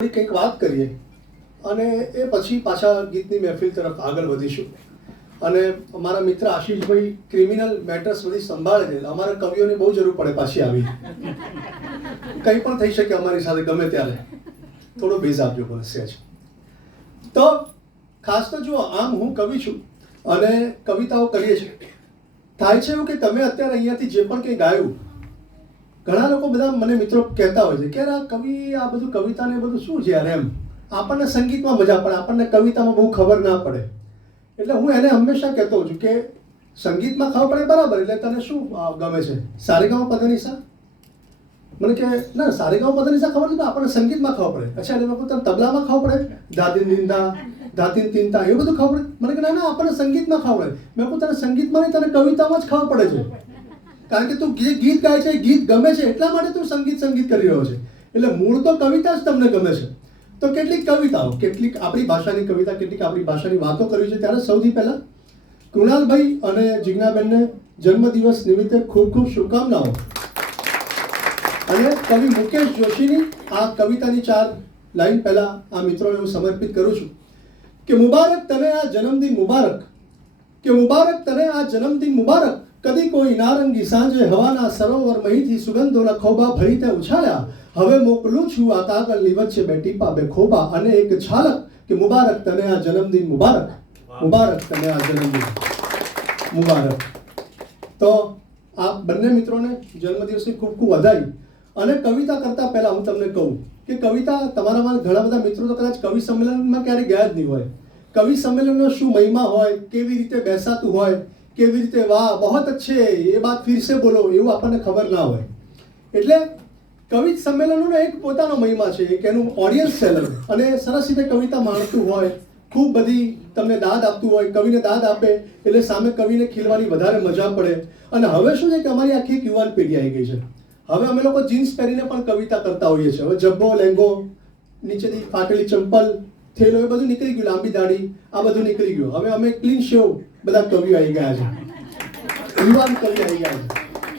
કંઈક વાત કરીએ અને એ પછી પાછા ગીતની મહેફિલ તરફ આગળ વધીશું. અને અમારા મિત્ર આશીષભાઈ ક્રિમિનલ મેટર્સ બધી સંભાળે છે. અમારા કવિઓને બહુ જરૂર પડે પાછી આવી. કંઈ પણ થઈ શકે અમારી સાથે ગમે ત્યારે. થોડો ભેજ આપજો મને સહેજ. તો ખાસ તો જુઓ, આમ હું કવિ છું અને કવિતાઓ કરીએ છીએ. થાય છે એવું કે તમે અત્યારે અહીંયાથી જે પણ કંઈ ગાયું, ઘણા લોકો બધા મને મિત્રો કહેતા હોય છે કે આ કવિ, આ બધું કવિતા ને બધું શું છે યાર, એમ આપણને સંગીતમાં મજા પડે, આપણને કવિતામાં બહુ ખબર ના પડે. એટલે હું એને હંમેશા કહેતો હોઉં છું કે સંગીતમાં ખબર પડે બરાબર, એટલે તને શું ગમે છે? સારેગામા પધનિસા? મને કે ના, સારેગામા પધનિસા ખબર છે, આપણને સંગીતમાં ખબર પડે. અચ્છા, એટલે મેં તને તબલામાં ખબર પડે, ધાતીન દિંદા, ધાતીન તીનતા, એવું બધું ખબર પડે? મને કે ના ના, આપણને સંગીતમાં ખબર પડે. મેં કહું તને સંગીતમાં નહીં, તને કવિતામાં જ ખબર પડે છે. કારણ કે તું જે ગીત ગાય છે, ગીત ગમે છે, એટલા માટે તું સંગીત કરી રહ્યો છે. એટલે મૂળ તો કવિતા જ તમને ગમે છે. તો કેટલીક કવિતાઓ, કેટલીક આપણી ભાષાની કવિતા, કેટલીક આપણી ભાષાની વાતો કરવી છે. ત્યારે સૌથી પહેલા કૃણાલભાઈ અને જિજ્ઞાબેનને જન્મદિવસ નિમિત્તે ખૂબ ખૂબ શુભકામનાઓ. અને કવિ મુકેશ જોશીની આ કવિતાની 4 લાઈન પહેલા આ મિત્રોને હું સમર્પિત કરું છું કે મુબારક તને આ જન્મદિન મુબારક, કે મુબારક તને આ જન્મદિન મુબારક. કદી કોઈ નારંગી સાંજે હવાના સરોવર મહીથી સુગંધોના ખોબા ભરી તે ઉછાળ્યા. હવે મોકલું છું આ કાગળની વચ્ચે બે ટીપા બે ખોબા અને એક છાલક, કે મુબારક તને આ જન્મદિન મુબારક, મુબારક તને આ જન્મદિન મુબારક. તો આ બંને મિત્રોને જન્મદિવસની ખૂબ ખૂબ વધાઈ. અને કવિતા કરતા પહેલા હું તમને કહું કે કવિતા, તમારામાં ઘણા બધા મિત્રો તો કદાચ કવિ સંમેલનમાં ક્યારેય ગયા જ નહીં હોય. કવિ સંમેલનનો શું મહિમા હોય, કેવી રીતે બેસાતું હોય, કેવી રીતે વાહ બહોત અચ્છે એ બાત ફિર સે બોલો, એવું આપણને ખબર ના હોય. એટલે કવિ સંમેલનનો એક પોતાનો મહિમા છે, એક એનું ઓડિયન્સ છે. અને સરસ રીતે કવિતા માણતું હોય, ખૂબ બધી તમને દાદ આપતું હોય. કવિને દાદ આપે એટલે સામે કવિને ખીલવાની વધારે મજા પડે. અને હવે શું છે કે અમારી આખી એક યુવાન પેઢી આવી ગઈ છે. હવે અમે લોકો જીન્સ પહેરીને પણ કવિતા કરતા હોઈએ છીએ. હવે જબ્બો, લેંગો, નીચેથી ફાટેલી ચંપલ, થેલો, એ બધું નીકળી ગયું. લાંબી દાઢી, આ બધું નીકળી ગયું. હવે અમે ક્લીન શેવ બધા કવિઓ આવી ગયા છે, યુવાન કવિ આવી ગયા છે.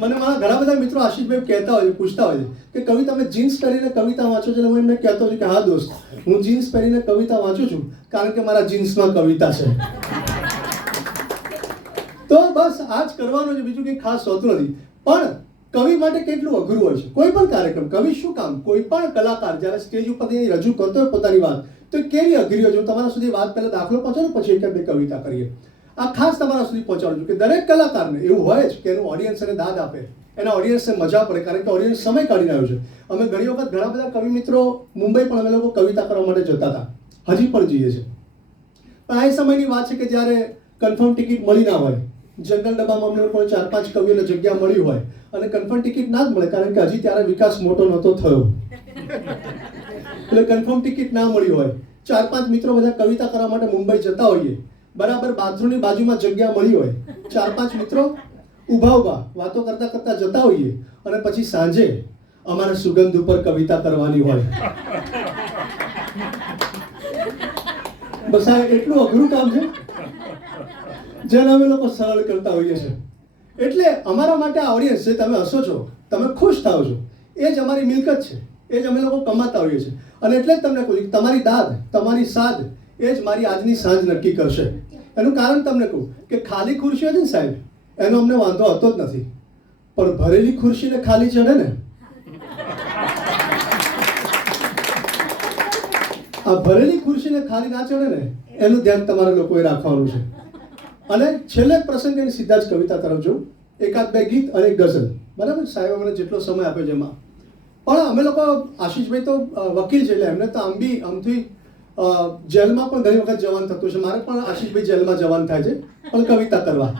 મને મારા ઘણા બધા મિત્રો આશીષભાઈ કહેતા હોય છે, પૂછતા હોય છે કે કવિ તમે જીન્સ પહેરીને કવિતા વાંચો છો? એટલે હું એમને કહેતો છું કે હા દોસ્ત, હું જીન્સ પહેરીને કવિતા વાંચું છું કારણ કે મારા જીન્સમાં કવિતા છે. તો બસ આ જ કરવાનું છે, બીજું કંઈ ખાસ હોતું નથી. પણ કવિ માટે કેટલું અઘરું હોય છે કોઈ પણ કાર્યક્રમ. કવિ શું કામ, કોઈ પણ કલાકાર જ્યારે સ્ટેજ ઉપર રજૂ કરતો હોય પોતાની વાત, તો કેવી અઘરી હોય છે. તમારા સુધી વાત પહેલા દાખલો પહોંચાડો, પછી એક બે કવિતા કરીએ. આ ખાસ તમારા સુધી પહોંચાડું છું કે દરેક કલાકારને એવું હોય જ કે એનું ઓડિયન્સ એને દાદ આપે, એના ઓડિયન્સને મજા પડે, કારણ કે ઓડિયન્સ સમય કાઢીને આવ્યો છે. અમે ઘણી વખત ઘણા બધા કવિ મિત્રો મુંબઈ પણ અમે લોકો કવિતા કરવા માટે જતા હતા, હજી પણ જઈએ છીએ. પણ આ સમયની વાત છે કે જ્યારે કન્ફર્મ ટિકિટ મળી ના હોય. જનરલ ડબ્બામાં અમને લોકોને 4-5 કવિઓને જગ્યા મળી હોય અને કન્ફર્મ ટિકિટ ના જ મળે, કારણ કે હજી ત્યારે વિકાસ મોટો નહોતો થયો. એટલે કન્ફર્મ ટિકિટ ના મળી હોય, 4-5 મિત્રો બધા કવિતા કરવા માટે મુંબઈ જતા હોઈએ. બરાબર બાથરૂમની બાજુમાં જગ્યા મળી હોય, 4-5 મિત્રો ઊભા વાતો કરતા કરતા જતા હોઈએ. અને પછી સાંજે અમારે સુગંધ ઉપર કવિતા કરવાની હોય. બસ આ એટલું અઘરું કામ છે જેને અમે લોકો સરળ કરતા હોઈએ છીએ. એટલે અમારા માટે આ ઓડિયન્સ છે, તમે હસો છો, તમે ખુશ થાઓ છો, એ જ અમારી મિલકત છે, એ જ અમે લોકો કમાતા હોઈએ છીએ. અને એટલે જ તમને કહું, તમારી દાદ, તમારી સાદ, એ જ મારી આજની સાંજ નક્કી કરશે. એનું કારણ તમને કહું કે ખાલી ખુરશી હતી ને સાહેબ, એનો અમને વાંધો હતો જ નથી. પણ ભરેલી ખુરશીને ખાલી ચડે ને, આ ભરેલી ખુરશીને ખાલી ના ચડે ને, એનું ધ્યાન તમારા લોકોએ રાખવાનું છે. અને છેલ્લે પ્રસંગ એની સીધા જ કવિતા તરફ જવું. 1-2 ગીત અને એક ગઝલ, બરાબર? સાહેબ અમને જેટલો સમય આપ્યો છે એમાં. પણ અમે લોકો, આશીષભાઈ તો વકીલ છે એટલે એમને તો આમથી જેલમાં પણ ઘણી વખત જવાનું થતું છે. મારે પણ આશીષભાઈ જેલમાં જવાનું થાય છે, પણ કવિતા કરવા.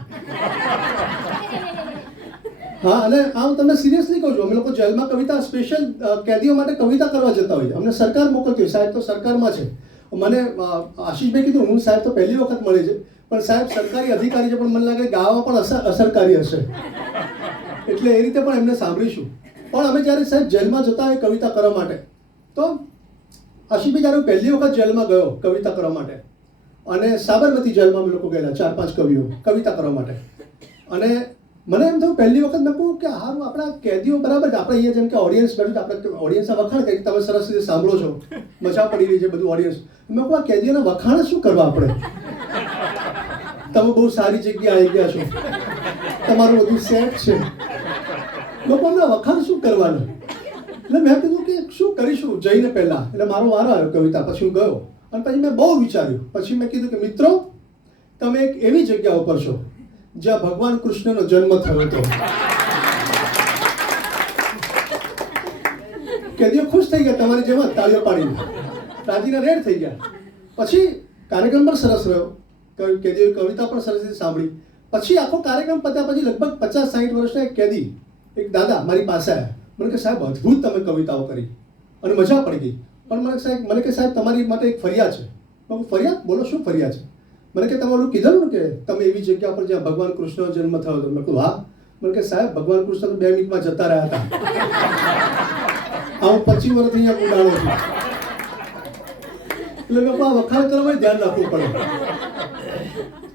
હા, અને હું તમને સિરિયસલી કહું છું, અમે લોકો જેલમાં કવિતા, સ્પેશિયલ કેદીઓ માટે કવિતા કરવા જતા હોઈએ. અમને સરકાર મોકલતી હોય, સાહેબ તો સરકારમાં છે. મને આશીષભાઈ કીધું, હું સાહેબ તો પહેલી વખત મળે છે, પણ સાહેબ સરકારી અધિકારી છે, પણ મને લાગે ગાવા પણ અસરકારી હશે. એટલે એ રીતે પણ એમને સાંભળીશું. પણ અમે જ્યારે સાહેબ જેલમાં જતા હોય કવિતા કરવા માટે, તો આશીષભાઈ જ્યારે પહેલી વખત જેલમાં ગયો કવિતા કરવા માટે, અને સાબરમતી જેલમાં અમે લોકો ગયેલા 4-5 કવિઓ કવિતા કરવા માટે. અને મને એમ થયું પહેલી વખત મેં કહું કે હારું આપણા કેદીઓ બરાબર છે, આપણે અહીંયા જેમ કે ઓડિયન્સ બેઠું આપણે ઓડિયન્સના વખાણ કરી તમે સરસ રીતે સાંભળો છો, મજા પડી રહી છે બધું ઓડિયન્સ. મેં કહું આ કેદીઓના વખાણ શું કરવા આપણે, તમે બહુ સારી જગ્યાએ આવી ગયા છો, તમારું બધું સેટ છે, લોકોના વખાણ શું કરવાનું. એટલે મેં કીધું કે શું કરીશું જઈને પહેલાં. એટલે મારો વારો આવ્યો કવિતા, પછી હું ગયો અને પછી મેં બહુ વિચાર્યું. પછી મેં કીધું કે મિત્રો તમે એક એવી જગ્યા ઉપર છો જ્યાં ભગવાન કૃષ્ણનો જન્મ થયો હતો. કેદીઓ ખુશ થઈ ગયા તમારી જેમ જ તાળીઓ પાડીને, રાજીના રેડ થઈ ગયા. પછી કાર્યક્રમ પણ સરસ રહ્યો, કેદીઓએ કવિતા પણ સરસ રીતે સાંભળી. પછી આખો કાર્યક્રમ પત્યા પછી લગભગ 50-60 વર્ષના એક કેદી, એક દાદા મારી પાસે આવ્યા. મને કે સાહેબ અદ્ભુત તમે કવિતાઓ કરી અને મજા પડી ગઈ, પણ મને કે સાહેબ તમારી માટે એક ફરિયાદ છે. મેં ફરિયાદ? બોલો શું ફરિયાદ છે? મને કે તમે ઓલું કીધું ને કે તમે એવી જગ્યા પર જ્યાં ભગવાન કૃષ્ણનો જન્મ થયો હતો. મેં કહ્યું હા. મને કે સાહેબ ભગવાન કૃષ્ણ તો 2 મિનિટમાં જતા રહ્યા હતા, હું 25 વર્ષથી અહીંયા કુડાણો છું. એટલે મેં આ વખાણ કરવા ધ્યાન રાખવું પડે.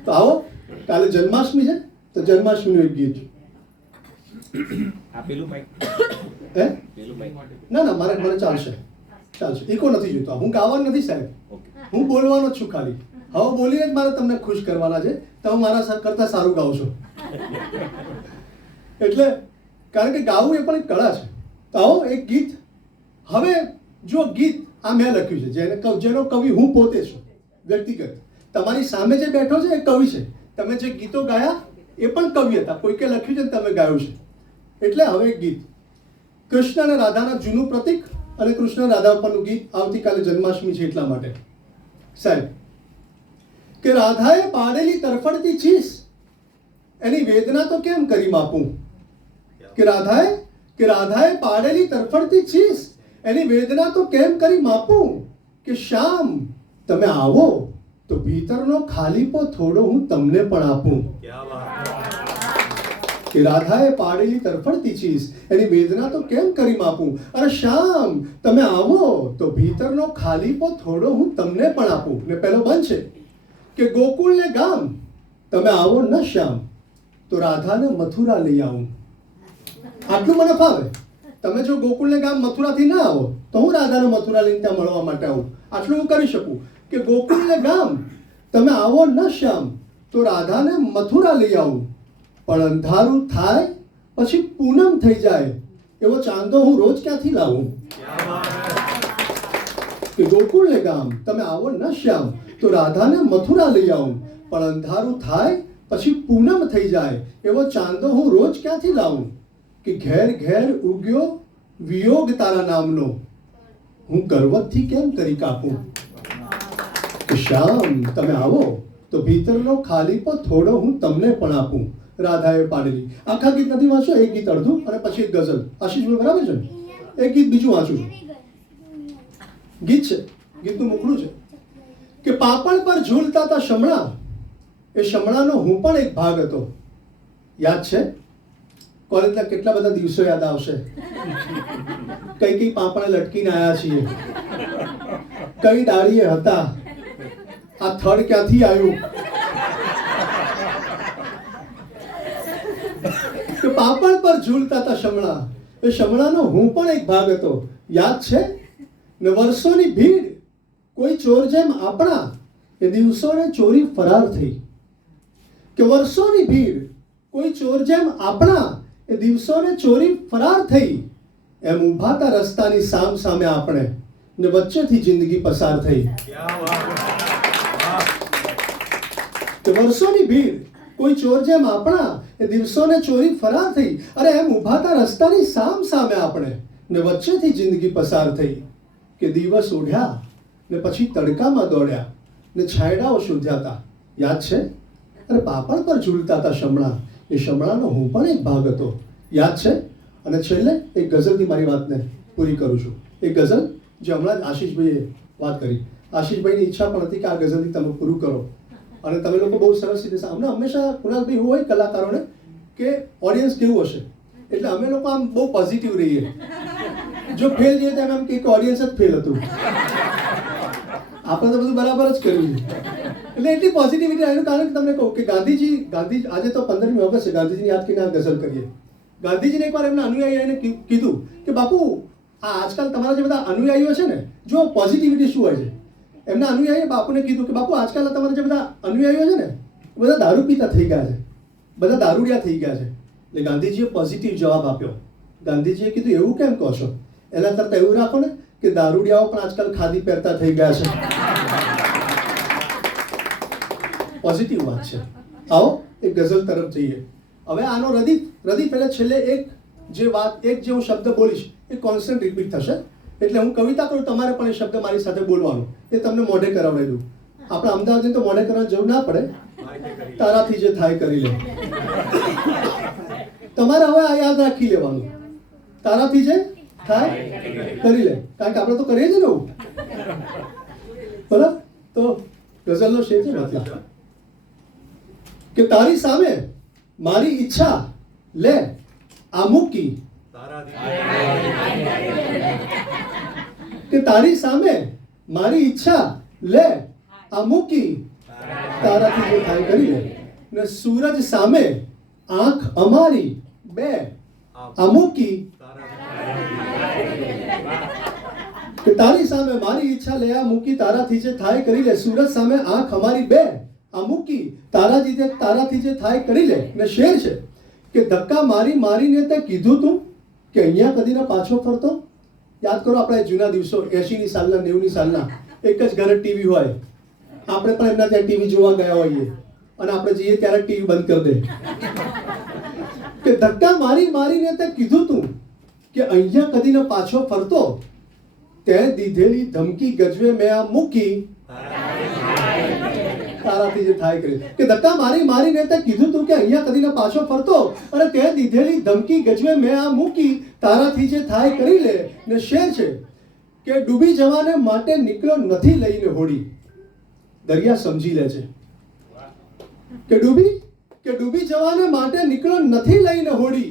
તો આવો, કાલે જન્માષ્ટમી છે તો જન્માષ્ટમીનું એક ગીત. ના ના મને ચાલશે. ઈકો નથી જોઈતો, હું ગાવાનું નથી સાહેબ, હું બોલવાનો જ છું ખાલી. હવે બોલીને જ મારે તમને ખુશ કરવાના છે, તમે મારા કરતા સારું ગાઓ છો. એટલે કારણ કે ગાવું એ પણ એક કળા છે. તો આવો એક ગીત. હવે જો ગીત આ મેં લખ્યું છે, જેનો કવિ હું પોતે છું વ્યક્તિગત. તમારી સામે જે બેઠો છે એ કવિ છે, તમે જે ગીતો ગાયા એ પણ કવિ હતા, કોઈકે લખ્યું છે ને તમે ગાયું છે. એટલે હવે એક ગીત કૃષ્ણ અને રાધાના જૂનું પ્રતીક અને કૃષ્ણ રાધા ઉપરનું ગીત. આવતીકાલે જન્માષ્ટમી છે એટલા માટે સાહેબ. કે રાધાએ પાડેલી તરફડતી ચીસ એની વેદના તો કેમ કરી માપું. કે રાધાએ પાડેલી તરફડતી ચીસ એની વેદના તો કેમ કરી માપું. કે શ્યામ તમે આવો તો ભીતરનો ખાલીપો થોડો હું તમને પણ આપું. કે રાધાએ પાડેલી તરફડતી ચીસ એની વેદના તો કેમ કરી માપું. અરે શ્યામ તમે આવો તો ભીતરનો ખાલીપો થોડો હું તમને પણ આપું. ને પહેલો બંધ છે કે ગોકુળને ગામ તમે આવો ન શ્યામ તો રાધાને મથુરા લઈ આવું. આટલું મને ફાવે. તમે જો ગોકુળને ગામ મથુરાથી ના આવો તો હું રાધાને મથુરા લઈને ત્યાં મળવા માટે આવું. આટલું હું કરી શકું કે ગોકુળને ગામ તમે આવો ન શ્યામ તો રાધાને મથુરા લઈ આવું. પણ અંધારું થાય પછી પૂનમ થઈ જાય એવો ચાંદો હું રોજ ક્યાંથી લાવું. કે ગોકુળને ગામ તમે આવો ન શ્યામ તો રાધાને મથુરા લઈ આવું. પણ અંધારું થાય પછી પૂનમ થઈ જાય એવો ચાંદો હું રોજ ક્યાંથી લાવું. કે ઘેર ઘેર ઉગ્યો વિયોગ તારા નામનો હું કરવતથી કેમ કરી કાપું. કે શ્યામ તમે આવો તો ભીતરનો ખાલીપો થોડો હું તમને પણ આપું. રાધાએ પાડેલી. આખા ગીત નથી વાંચો, એક ગીત અડધું અને પછી એક ગઝલ. આશીષભાઈ બરાબર છે ને? એક ગીત બીજું વાંચું છું. ગીત છે, ગીતનું મુખડું છે કે પાપણ પર ઝૂલતા હતા શમણા એ શમણાનો હું પણ એક ભાગ હતો. યાદ છે? કોલેજના કેટલા બધા દિવસો યાદ આવશે. કઈ પાપણે લટકીને આવ્યા છીએ, કઈ ડાળીએ હતા, આ થડ ક્યાંથી આવ્યું. કે પાપણ પર ઝૂલતા હતા શમણા એ શમણાનો હું પણ એક ભાગ હતો. યાદ છે ને વર્ષોની ભીડ કોઈ ચોર જેમ આપણા એ દિવસોને ચોરી ફરાર થઈ. કે વર્ષોની ભીડ કોઈ ચોર જેમ આપણા એ દિવસોને ચોરી ફરાર થઈ. એમ ઊભાતા રસ્તાની સામ સામે આપણે ને વચ્ચેથી જિંદગી પસાર થઈ. કે વર્ષોની ભીડ કોઈ ચોર જેમ આપણા એ દિવસોને ચોરી ફરાર થઈ. અરે એમ ઊભાતા રસ્તાની સામ સામે આપણે ને વચ્ચેથી જિંદગી પસાર થઈ. કે દિવસ ઓઢ્યા ને પછી તડકામાં દોડ્યા ને છાંયડાઓ શોધ્યા હતા. યાદ છે? અરે પાપણ પર ઝૂલતા હતા શમણા એ શમણાનો હું પણ એક ભાગ હતો. યાદ છે? અને છેલ્લે એક ગઝલથી મારી વાતને પૂરી કરું છું. એક ગઝલ જે હમણાં જ આશીષભાઈએ વાત કરી. આશીષભાઈની ઈચ્છા પણ હતી કે આ ગઝલથી તમે પૂરું કરો અને તમે લોકો બહુ સરસ રીતે અમને હંમેશા કુણાલભાઈ એવું હોય કલાકારોને કે ઓડિયન્સ કેવું હશે એટલે અમે લોકો આમ બહુ પોઝિટિવ રહીએ. જો ફેલ જઈએ તો એમ કે ઓડિયન્સ જ ફેલ હતું, આપણે તો બધું બરાબર જ કર્યું. એટલે એટલી પોઝિટિવિટી એનું કારણ તમને કહું કે ગાંધી આજે તો 15મી ઓગસ્ટ છે, ગાંધીજીની યાદ કરીને ગઝલ કરીએ. ગાંધીજીને એકવાર એમના અનુયાયી આવીને કીધું કે બાપુ આ આજકાલ તમારા જે બધા અનુયાયીઓ છે ને, જો પોઝિટિવિટી શું હોય છે. એમના અનુયાયીએ બાપુને કીધું કે બાપુ આજકાલ તમારા જે બધા અનુયાયીઓ છે ને બધા દારૂ પીતા થઈ ગયા છે, બધા દારૂડિયા થઈ ગયા છે. એટલે ગાંધીજીએ પોઝિટિવ જવાબ આપ્યો. ગાંધીજીએ કીધું એવું કેમ કહો છો? એના કરતાં એવું રાખો ને કે દારૂડિયાઓ પણ આજકાલ ખાદી પહેરતા થઈ ગયા છે. પોઝિટિવ વાત છે. આવો એક ગઝલ તરફ જઈએ. હવે આનો રદીફ એટલે છેલ્લે એક જે હું શબ્દ બોલીશ એ કોન્સ્ટન્ટ રિપીટ થશે. એટલે હું કવિતા કરું, તમારે પણ એ શબ્દ મારી સાથે બોલવાનો. એ તમને મોઢે કરાવડાવી દઉં. આપણે અમદાવાદની તો મોઢે કરવાની જરૂર ના પડે. તારાથી જે થાય કરી લે. તમારે હવે આ યાદ રાખી લેવાનું. તારાથી જે થાય કરી લે. કારણ કે આપણે તો કરીએ જ ને એવું. બરાબર? તો ગઝલનો શેર છે મતલબ કે તારી સામે મારી ઈચ્છા લે આ મૂકી, કે તારી સામે મારી ઈચ્છા લે આ મૂકી, તારાથી જે થાય કરી લે. ને સૂરજ સામે આંખ અમારી બે આ મૂકી, કે તારી સામે મારી ઈચ્છા લે આ મૂકી, તારાથી જે થાય કરી લે. સૂરજ સામે આંખ અમારી બે આ મૂકી, તારાથી જે થાય કરી લે. ને શેર છે કે ધક્કા મારીને તે કીધું તું કે અહીંયા કદી ના પાછો ફરતો. યાદ કરો આપણા જૂના દિવસો, 80ની સાલના 90ની સાલના. એક જ ઘરે ટીવી હોય, આપણે પણ એમના ત્યાં ટીવી જોવા ગયા હોઈએ અને આપણે જઈએ ત્યારે ટીવી બંધ કરી દે. કે ધક્કા મારીને તે કીધું તું કે અહીંયા કદી ના પાછો ફરતો, તે દીધેલી ધમકી ગજવે મેં આ મૂકી, તારાથી જે થાય કરી. કે ધક્કા મારીને તે કીધું તું કે અહીંયા કદી ના પાછો ફરતો, અને તે દીધેલી ધમકી ગજવે મેં આ મૂકી, તારાથી જે થાય કરી લે. ને શેર છે કે ડૂબી જવાને માટે નીકળ્યો નથી લઈને હોડી, દરિયા સમજી લે છે. કે ડૂબી જવાને માટે નીકળ્યો નથી લઈને હોડી,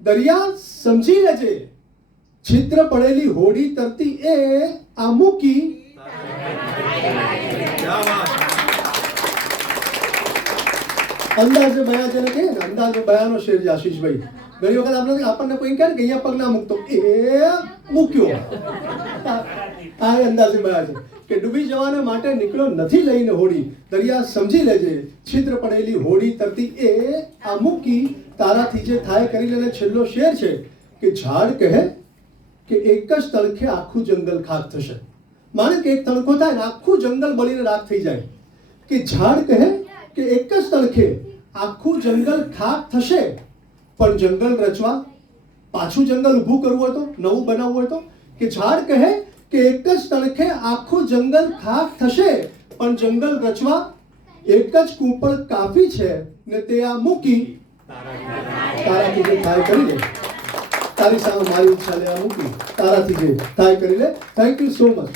દરિયા સમજી લે છે. છિદ્ર પડેલી હોડી તરતી એ આ મૂકી, અંદાજે બયા જેને કહે ને, અંદાજે બયાનો શેર છે આશીષભાઈ. ઘણી વખત આપણને કોઈ કહે ને કે અહીંયા પગ ના મૂકતો, એ મૂક્યો. આ અંદાજે બયા છે કે ડૂબી જવાને માટે નીકળ્યો નથી લઈને હોડી, દરિયા સમજી લેજે. છિદ્ર પડેલી હોડી તરતી એ આ મૂકી, તારાથી જે થાય કરી લે. છેલ્લો શેર છે કે ઝાડ કહે કે એક જ તણખે આખું જંગલ ખાક થશે. માને કે એક તણખો થાય ને આખું જંગલ બળીને રાખ થઈ જાય. કે ઝાડ કહે કે એક જ તણખે આખું જંગલ ખાક થશે, પણ જંગલ રચવા પાછું જંગલ ઊભું કરવું હોય તો, નવું બનાવવું હોય તો. કે ઝાડ કહે કે એક જ તણખે આખું જંગલ ખાક થશે, પણ જંગલ રચવા એક જ કૂંપળ કાફી છે. ને તે આ મૂકી, તારાથી જે થાય કરી લે. તારી સામે મારી ઈચ્છા લે આ મૂકી, તારાથી જે થાય કરી લે. Thank you so much.